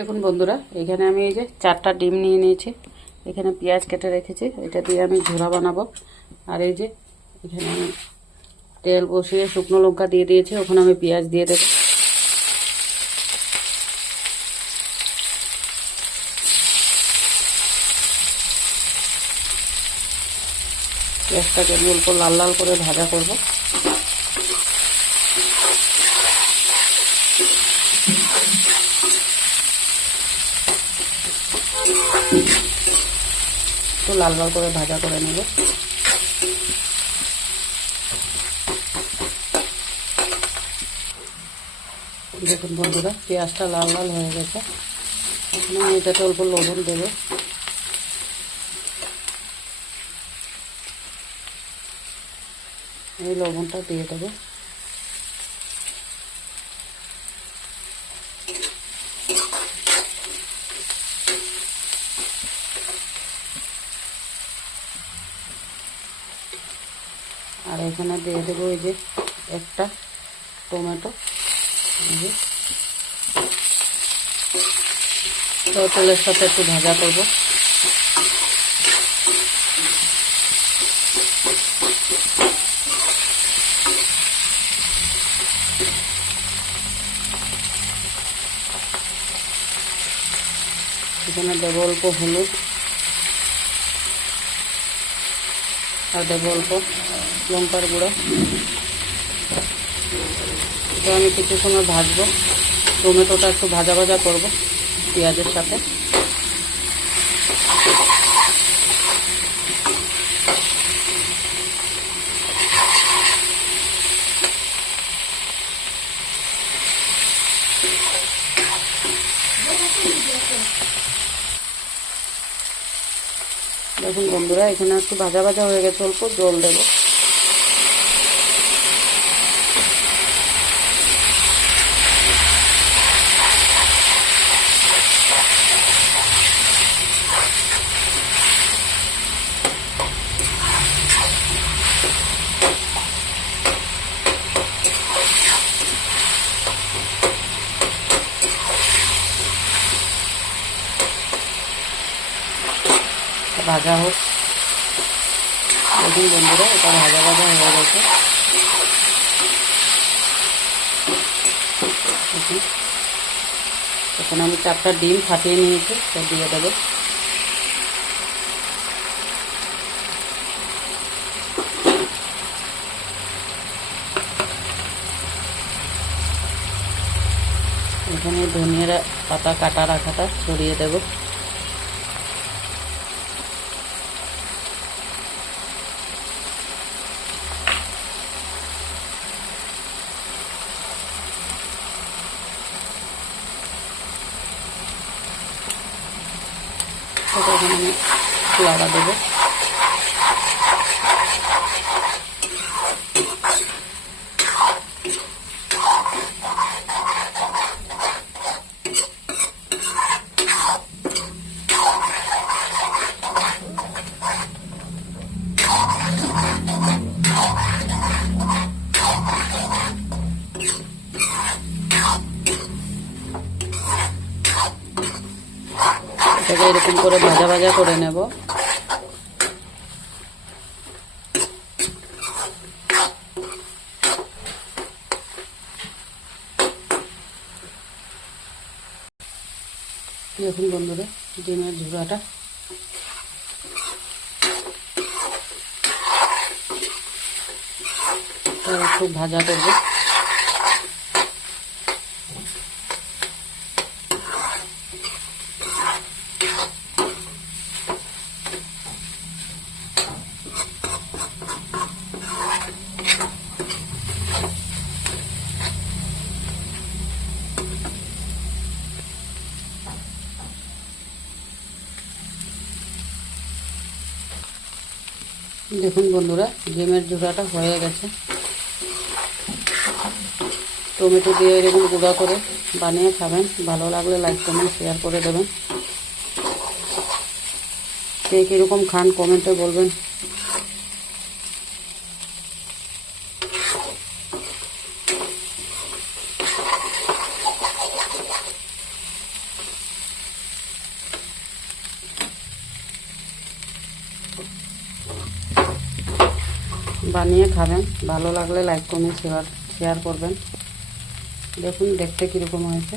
দেখুন বন্ধুরা, এখানে আমি এই যে 4টা ডিম নিয়ে নিয়েছি। এখানে পেঁয়াজ কেটে রেখেছি, এটা দিয়ে আমি ঝোড়া বানাবো। আর এই যে এখানে আমি তেল বসিয়ে শুকনো লঙ্কা দিয়ে দিয়েছি, ওখানে আমি পেঁয়াজ দিয়ে দেবো। পেঁয়াজটাকে আমি অল্প লাল লাল করে ভাজা করব। একটু লাল লাল করে ভাজা করে নেব। দেখুন বন্ধুরা, পেঁয়াজটা লাল লাল হয়ে গেছে। এখন আমি এটাতে অল্প লবণ দেবো। এই লবণটা দিয়ে দেবো। আর এখানে দিয়ে দেবো এই যে একটা টমেটো। তেলের সাথে একটু ভাজা করব। এখানে দেবো অল্প হলুদ আর দেবো অল্প লঙ্কার গুঁড়ো। এটা আমি কিছু সময় ভাজবো। টমেটোটা একটু ভাজা ভাজা করব পেঁয়াজের সাথে। দেখুন বন্ধুরা, এখানে একটু ভাজা ভাজা হয়ে গেছে, অল্প জল দেবো। ভাজা হোক। দেখুন বন্ধুরা, এটা ভাজা ভাজা হয়ে গেছে। দেখুন, এখানে আমি 4টা ডিম ফাটিয়ে নিয়েছি, তা দিয়ে দেবো। এখানে ধনিয়া পাতা কাটা রাখাটা ছড়িয়ে দেবো। সেটা এখানে আমি লাড়া দেবো। এটাকে এরকম করে ভাজা ভাজা করে নেব। দেখুন বন্ধুরা, ডিমের ঝুড়াটা খুব ভাজা করবো। দেখুন বন্ধুরা, ডিমের ঝুড়াটা হয়ে গেছে। টমেটো দিয়ে এরকম গুঁড়া করে বানিয়ে খাবেন। ভালো লাগলে লাইক কমেন্ট শেয়ার করে দেবেন। কে কীরকম খান কমেন্টে বলবেন। বানিয়ে খাবেন। ভালো লাগলে লাইক কমেন্ট শেয়ার করবেন। দেখুন দেখতে কীরকম হয়েছে।